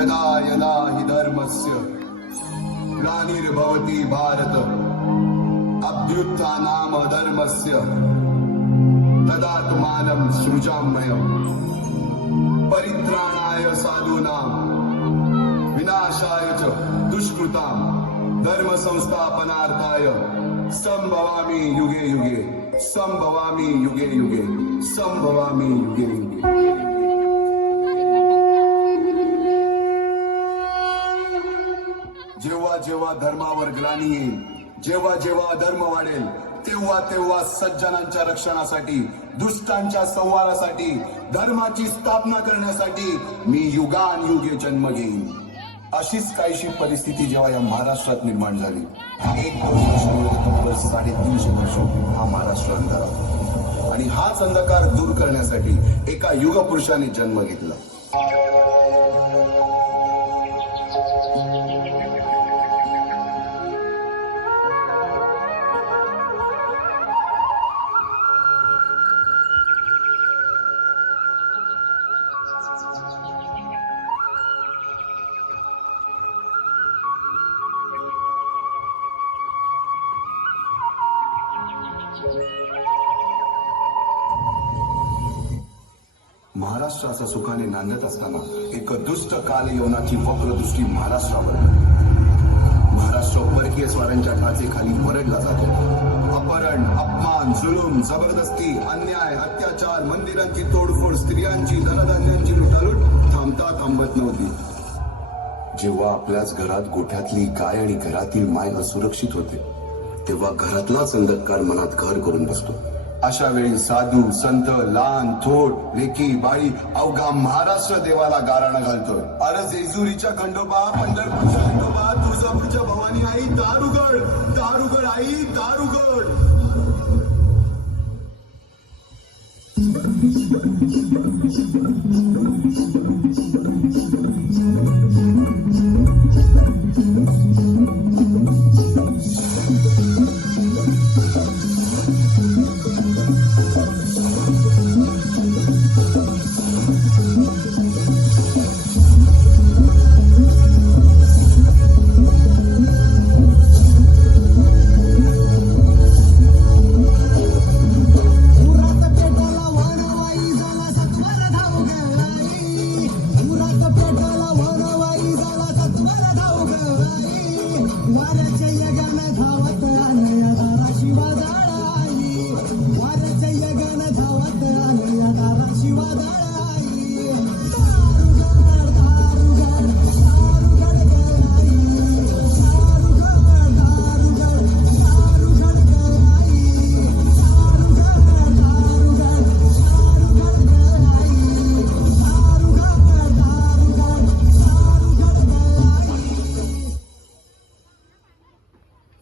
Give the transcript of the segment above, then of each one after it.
यदा यदा हि धर्मस्य ग्लानिर्भवति भारत अभ्युत्थानाम धर्मस्य तदात्मानं सृजाम्यहम् परित्राणाय साधूनां विनाशाय च दुष्कृतां धर्म संस्थापनार्थाय संभवामि युगे युगे संभवामि युगे युगे संभवामि युगे युगे. जेव्हा जेव्हा धर्मावर ग्लानी येईल, जेव्हा जेव्हा धर्म वाढेल, तेव्हा तेव्हा सज्जनांच्या रक्षणासाठी, दुष्टांच्या संहारासाठी, धर्माची स्थापना करण्यासाठी मी युगानयुगे जन्म घेईन. अशीच काहीशी परिस्थिती जेव्हा या महाराष्ट्रात निर्माण झाली, 350 वर्ष हा महाराष्ट्र अंधार होता आणि हाच अंधकार दूर करण्यासाठी एका युगपुरुषाने जन्म घेतला. महाराष्ट्राचा सुखाने नांदत असताना एक दुष्ट कालयवनाची वक्रदृष्टी महाराष्ट्रावर. महाराष्ट्र परकीय स्वारांच्या टाचेखाली वरडला जातो. अपहरण, अपमान, जुलूम, जबरदस्ती, अन्याय, अत्याचार, मंदिरांची तोडफोड, स्त्रियांची, धनधान्यांची लुटालूट थांबत नव्हती. जेव्हा आपल्याच घरात गोठ्यातली गाय आणि घरातील माय असुरक्षित होते, तेव्हा घरातलाच अंधकार मनात घर करून बसतो. अशा वेळी साधू, संत, लहान, थोर, लेकी, बाई अवघा महाराष्ट्र देवाला गाराणं घालतोय. अरे जेजुरीच्या खंडोबा, पंढरपूरच्या खंडोबा, तुळजापूरच्या भवानी आई, दारुगड, दारुगड आई, दारुगड.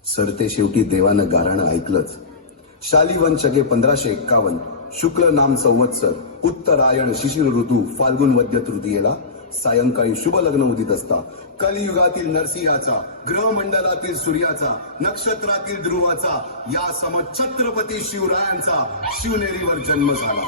सरते शेवटी देवानं गाराणं ऐकलंच. शालिवन शके 1551 शुक्ल नाम संवत्सर उत्तरायण शिशिर ऋतू फाल्गुन वद्य तृतीयेला सायंकाळी शुभ लग्न उदित असता कलियुगातील नरसिंहाचा, ग्रहमंडलातील सूर्याचा, नक्षत्रातील ध्रुवाचा, या सम छत्रपती शिवरायांचा शिवनेरीवर जन्म झाला.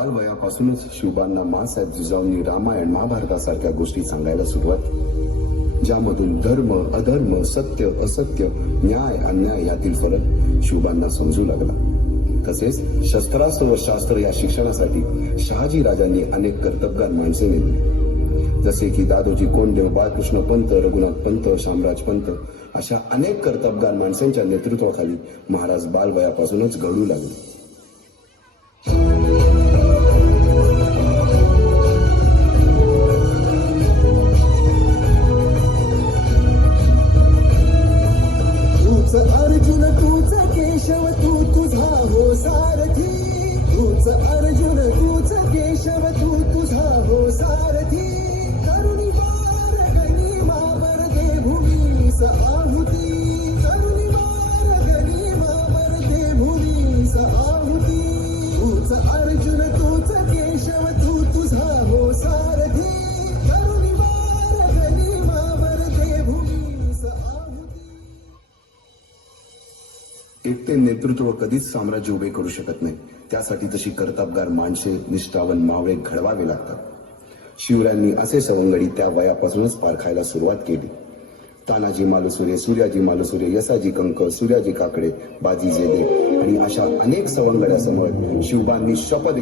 बालवयापासूनच शिवबांना माँसाहेब जिजाऊंनी रामायण महाभारतासारख्या गोष्टी सांगायला सुरुवात केली, ज्यामधून धर्म अधर्म सत्य असत्य न्याय अन्याय यातील फरक शिवबांना समजू लागला. तसेच शस्त्रास्त्र व शास्त्र या शिक्षणासाठी शहाजी राजांनी अनेक कर्तबगार माणसे नेमली, जसे की दादोजी कोंडदेव, बाळकृष्ण पंत, रघुनाथ पंत, शामराज पंत अशा अनेक कर्तबगार माणसांच्या नेतृत्वाखाली महाराज बालवयापासूनच घडू लागले. तूच अर्जुन तूच केशव तू तुझा हो सारथी, तूच अर्जुन तूच केशव तू तुझा हो सारथी, करुणी वार गनिमावर दे भूमीस आहुती, करुणी वार गनिमावर दे भूमीस आहुती, तूच अर्जुन तूच केशव तू तुझा हो सारथी, करुणी वार गनिमावर दे भूमीस आहुती. एकटे नेतृत्व कधीच साम्राज्य उभे करू शकत नाही. त्यासाठी तशी कर्तबगार माणसे निष्ठावन मावळे घडवावे लागतात. शिवरायांनी असे सवंगडी त्या वयापासूनच पारखायला सुरुवात केली. तानाजी मालुसुरे, सूर्याजी मालुसुरे, यसाजी कंक, सूर्याजी काकडे, बाजी जेदे आणि अशा अनेक सवंगड्यासमोर शिवबांनी शपथ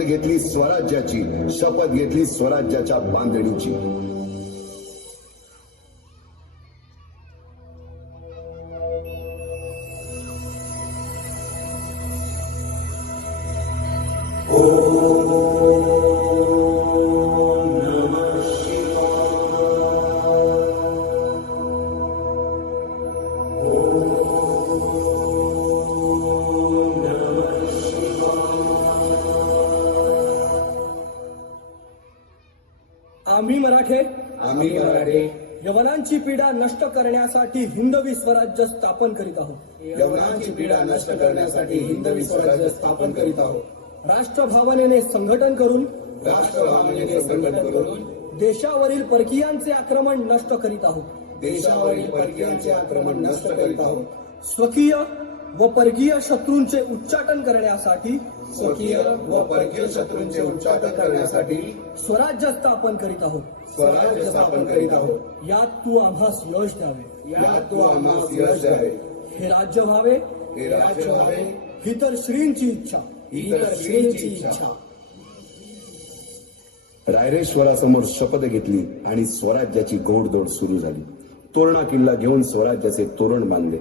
घेतली स्वराज्याची, शपथ घेतली स्वराज्याच्या बांधणीची. आम्ही मराठे यवनांची पीडा नष्ट करण्यासाठी हिंदवी स्वराज्य स्थापन करीत आहोत. यवनांची पीडा नष्ट करण्यासाठी हिंदवी स्वराज्य स्थापन करीत आहोत. राष्ट्रभावनेने संघटन करून राष्ट्रभावनेने संघटन करून देशावरील परकीयांचे आक्रमण नष्ट करीत आहोत. देशावरील परकीयांचे आक्रमण नष्ट करीत आहोत. स्वकीय व परकीय शत्रूंचे उच्चाटन करण्यासाठी स्वकीय व परकीय शत्रूंचे उच्चाटन करण्यासाठी स्वराज्य स्थापन करीत आहोत. स्वराज्य स्थापन करीत आहोत. यात तू आम्हास यश द्यावे, यात तू आम्हास यश द्यावे. हे राज्य व्हावे, हे राज्य व्हावे ही तर श्रींची इच्छा, ही तर श्रींची इच्छा. रायरेश्वरासमोर शपथ घेतली आणि स्वराज्याची घोडदौड सुरू झाली. तोरणा किल्ला घेऊन स्वराज्याचे तोरण बांधले.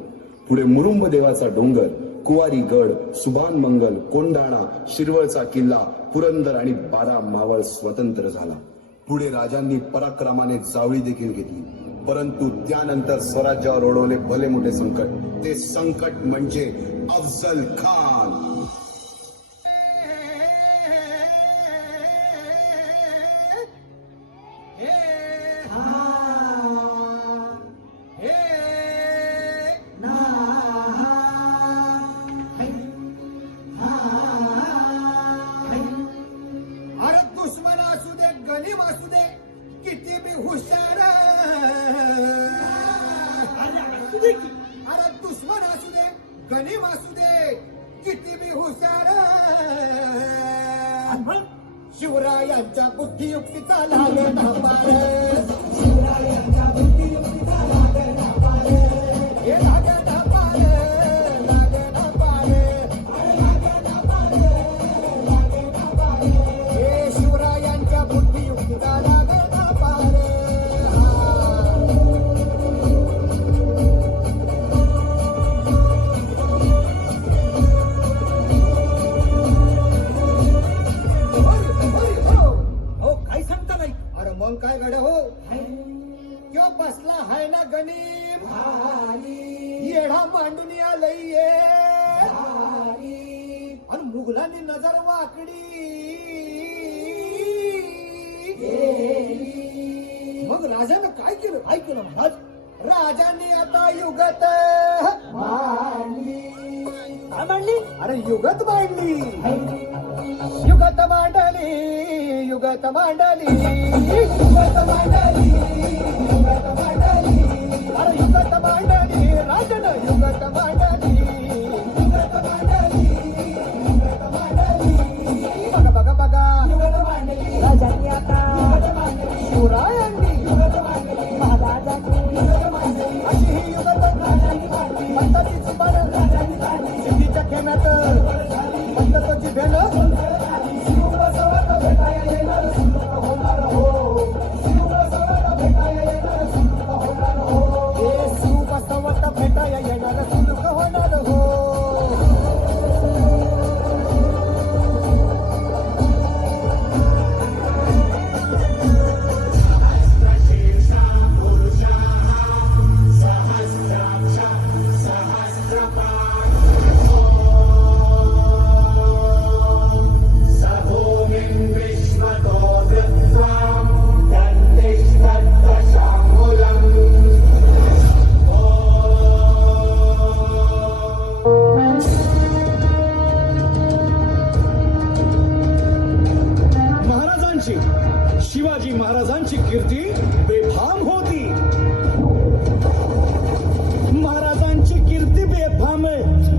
पुढे मुरुंब देवाचा डोंगर, कुवारी गड, सुभान मंगल, कोंढाणा, शिरवळचा किल्ला, पुरंदर आणि 12 मावळ स्वतंत्र झाला. पुढे राजांनी पराक्रमाने जावळी देखील घेतली. परंतु त्यानंतर स्वराज्यावर ओढवले भले मोठे संकट. ते संकट म्हणजे अफजल खान. अरे दुश्मन असू दे गनीम असू दे किती बी हुशार, अरे दुश्मन असू दे गनीम असू दे किती बी हुशार, शिवरायांच्या बुद्धियुक्तीचा लागला पार, शिवरायांच्या बुद्धियुक्तीचा लागला पार, हे लागला पार, लागला पार, लागला पार, लागला पार, हे शिवरायांच्या बुद्धियुक्तीचा लागला पार. काय सांगता नाही? अरे मग काय गड हो, क्यों बसला हाय ना गणिम, येढा मांडून आलंय आणि मुघलांनी नजर वाकडी, मग राजानं काय केलं? काय केलं महाराज? राजांनी आता युगत मांडली. काय मांडली? अरे युगत मांडली, युगत मांडली, युगत मांडली, युगत मांडली, युगत मांडली, अरे युगत मांडली, राजानं युगत मांडली, युगत मांडली, युगत मांडली,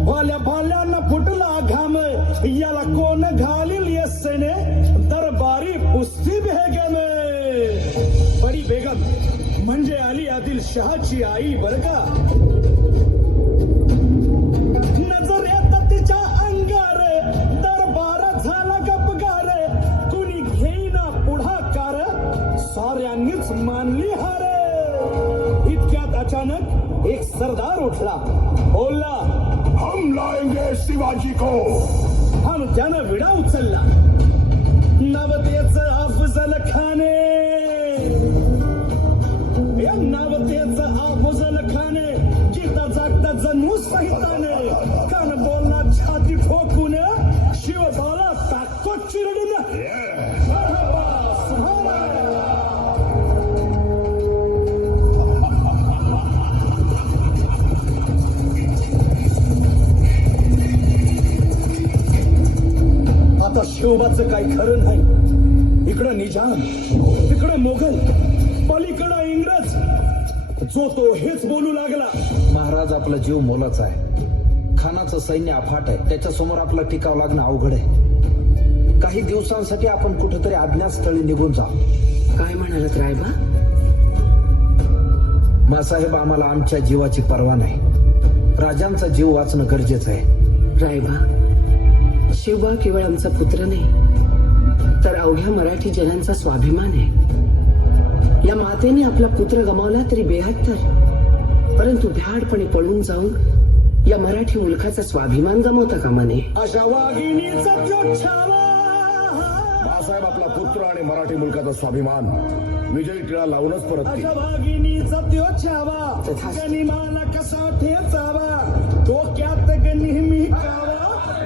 भाल्या भाल्यानं फुटला घाम याला कोण घालील येसने दरबारी पुस्ती बेगम. बडी बेगम म्हणजे अली आदिल शहाची आई बर का. नजरेत तिच्या अंगार दरबार झाला गपगार. कुणी घेईना पुढाकार साऱ्यांनीच मानली हार. इतक्यात अचानक एक सरदार उठला बोलला, हम लाएंगे शिवाजी को. आणि त्यानं विडा उचलला. नवतेचं अफजल खाने, या नवतेचं अफजल खाने जिता जागता जन्मू सहिताने. कान बोलला छाती ठोकून शिवबाला टाकतो चिरडून. आता शिवबाचं काही खरं नाही. इकडं निजाम, तिकडं मोगल, पलीकडं इंग्रज. जो तो हेच बोलू लागला. महाराज आपला जीव मोलाचा आहे. खानाचं सैन्य अफाट आहे. त्याच्या समोर आपला टिकाव लागणं अवघड आहे. काही दिवसांसाठी आपण कुठेतरी अज्ञातस्थळी निघून जा. काय म्हणालात रायबा? मासाहेब, आम्हाला आमच्या जीवाची पर्वा नाही. राजांचा जीव वाचणं गरजेचं आहे. रायबा, शिवबा केवळ आमचा पुत्र नाही तर अवघ्या मराठी जनांचा स्वाभिमान आहे. या मातेने आपला पुत्र गमावला तरी 72, परंतु भ्याडपणे पळून जाऊन या मराठी मुलखाचा स्वाभिमान गमावता कामा नये. अशा वाघिणीचा त्यो छावा. बाळासाहेब आपला पुत्र आणि मराठी मुलकाचा स्वाभिमान विजयी टिळा लावूनच परत अशा वाघिणीचा त्यो छावा. तथास्तु. गनिमाला कसा ठेचावा, डोक्यात नेहमी कावा.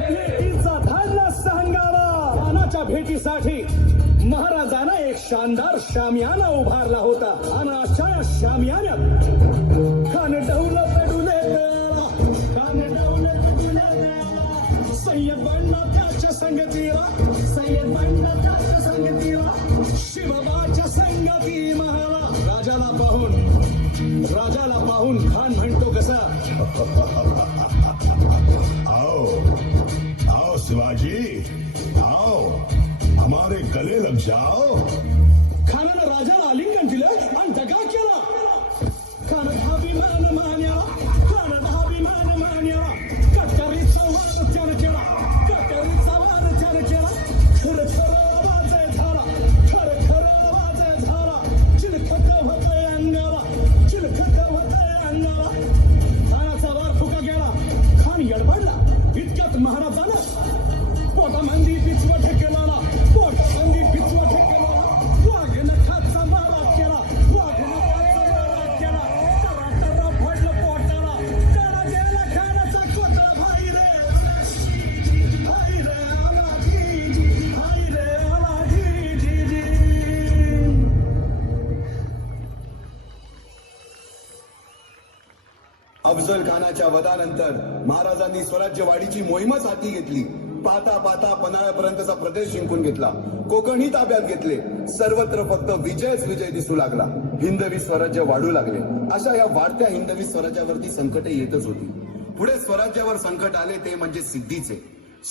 भेटीचा धाडला सांगावा. खानाच्या भेटीसाठी महाराजांना एक शानदार शामियाना उभारला होता. आणि अशा या शामियान्यात खान डौलत डुले गेला. खान डौलत डुले गेला. सय्यद बनला त्याच्या संगतीला. सय्यद बनला त्याच्या संगतीला. शिवबाच्या संगती महाला. राजाला पाहून खान म्हणतो कसा, आओ आओ शिवाजी, आओ हमारे गले लग जाओ. खानानं राजाला आलिंगन दिलं आणि दगा केला. खान धाभिमान मान्याला. खान धाभिमान मान्याला. कटरीचा वाद त्यानं केला. कटरीचा वाद त्यानं केला. खरं खरं आवाज झाला. खरं खरं आवाज झाला. चिलखत होतंय अंगाला. चिलखत होतंय अंगाला. खानाचा वार फुका गेला. खान यडबडला. इतक्यात महाराजानं पोटामंदी पिचवा ठेकेला. पोटामंदी पिचवा ठेकेला. वाघ नखाचा मारा केला. वाघ नखाचा मारा केला. तरा फडलं पोटाला. त्याला गेला खानाचा कोटा. भाई रे आला जी. भाई रे आला जी. अफजल खानाच्या वधानंतर महाराजांनी स्वराज्यवाढीची मोहीमच हाती घेतली. पाहता पाहता पन्हाळ्यापर्यंतचा प्रदेश जिंकून घेतला. कोकणही ताब्यात घेतले. सर्वत्र फक्त विजयच विजय दिसू लागला. हिंदवी स्वराज्य वाढू लागले. अशा या वाढत्या हिंदवी स्वराज्यावरती संकटे येतच होती. पुढे स्वराज्यावर संकट आले ते म्हणजे सिद्धीचे.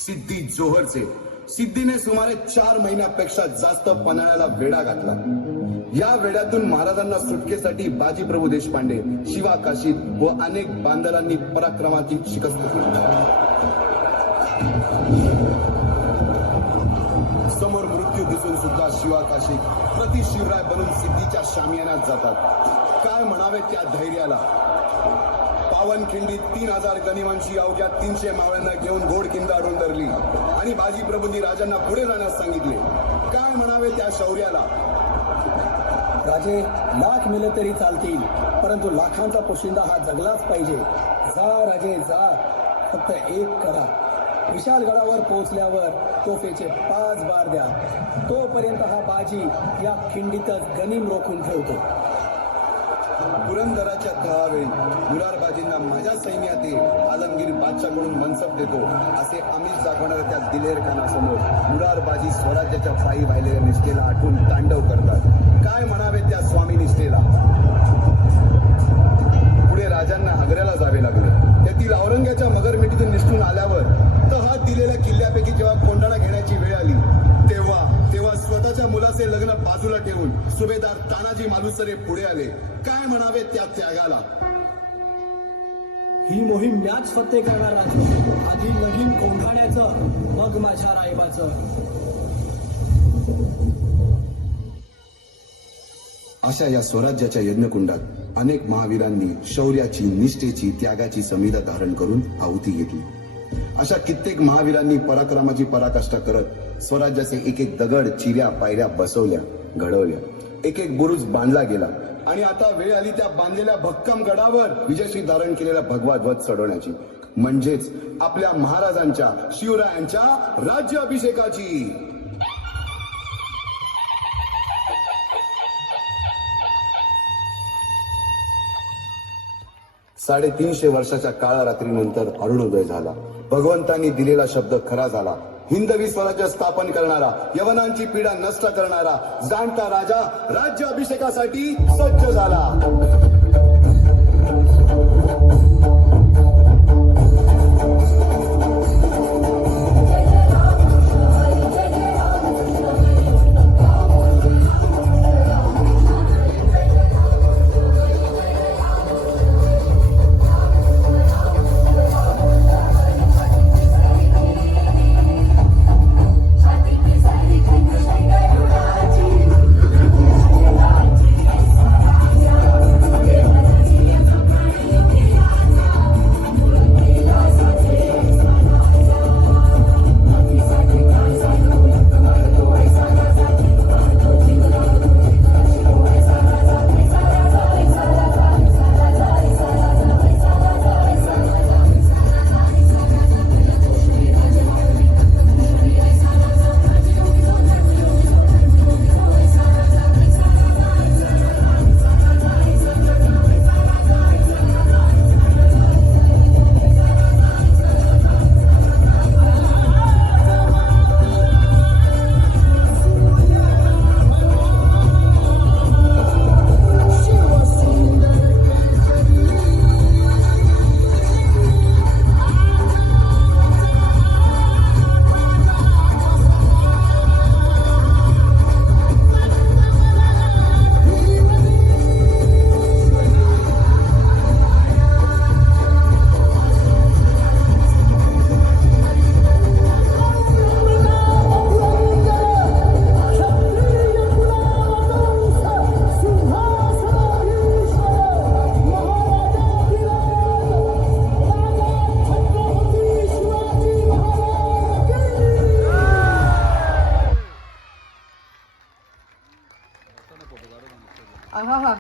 सिद्धी जोहरचे. सिद्धीने सुमारे 4 महिन्यापेक्षा जास्त पन्हाळ्याला वेढा घातला. या वेड्यातून महाराजांना सुटकेसाठी बाजीप्रभू देशपांडे, शिवा काशीद व अनेक बांधरांनी पराक्रमाची शिकस्त केली. समोर मृत्यू दिसून सुद्धा शिवा काशीद प्रति शिवराय बनून सिद्धीच्या शामियानात जातात. काय म्हणावे त्या धैर्याला. पावनखिंडीत 3000 गनिमांची अवघ्या 300 मावळ्यांना घेऊन घोडखिंड अडून धरली आणि बाजीप्रभूंनी राजांना पुढे जाण्यास सांगितले. काय म्हणावे त्या शौर्याला. राजे लाख मेले तरी चालतील, परंतु लाखांचा पोशिंदा हा जगलाच पाहिजे. जा राजे जा, फक्त एक करा. विशालगडावर पोहोचल्यावर तोफेचे 5 बार द्या. तोपर्यंत हा बाजी या खिंडीतच गनिम रोखून ठेवतो. पुरंदराच्या तळावेळी मुरारबाजींना माझ्या सैन्यात आलमगीर बादशाहकडून मनसब देतो असे आमिष दाखवणाऱ्या त्या दिलेर खानासमोर मुरारबाजी स्वराज्याच्या पायी वाहिलेल्या निष्ठेला आठवून तांडव करतात. काय म्हणावे त्या स्वामी निष्ठेला. पुढे राजांना आग्र्याला जावे लागले. तेथील औरंग्याच्या मगरमिठीतून निष्ठा सुभेदार तानाजी मालुसरे पुढे आले. काय म्हणावे त्या त्यागाला. ही मोहीम मॅच फत्ते करणार राजे. आधी लगीन कोंढाण्याचं, मग माझ्या रायबाचं. अशा या स्वराज्याच्या यज्ञकुंडात अनेक महावीरांनी शौर्याची, निष्ठेची, त्यागाची समिधा धारण करून आहुती घेतली. अशा कित्येक महावीरांनी पराक्रमाची पराकाष्ठा करत स्वराज्याचे एक एक दगड, चिऱ्या, पायऱ्या बसवल्या, घडवल्या. एक एक बुरुज बांधला गेला आणि आता वेळ आली त्या बांधलेल्या भक्कम गडावर विजयश्री धारण केलेला भगवा ध्वज चढवण्याची, म्हणजेच आपल्या महाराजांच्या, शिवरायांच्या राज्य अभिषेकाची. 350 वर्षाच्या काळारात्रीनंतर अरुणोदय झाला. भगवंतांनी दिलेला शब्द खरा झाला. हिंदवी स्वराज्य स्थापन करणारा, यवनांची पीडा नष्ट करणारा जाणता राजा राज्य अभिषेकासाठी सज्ज झाला.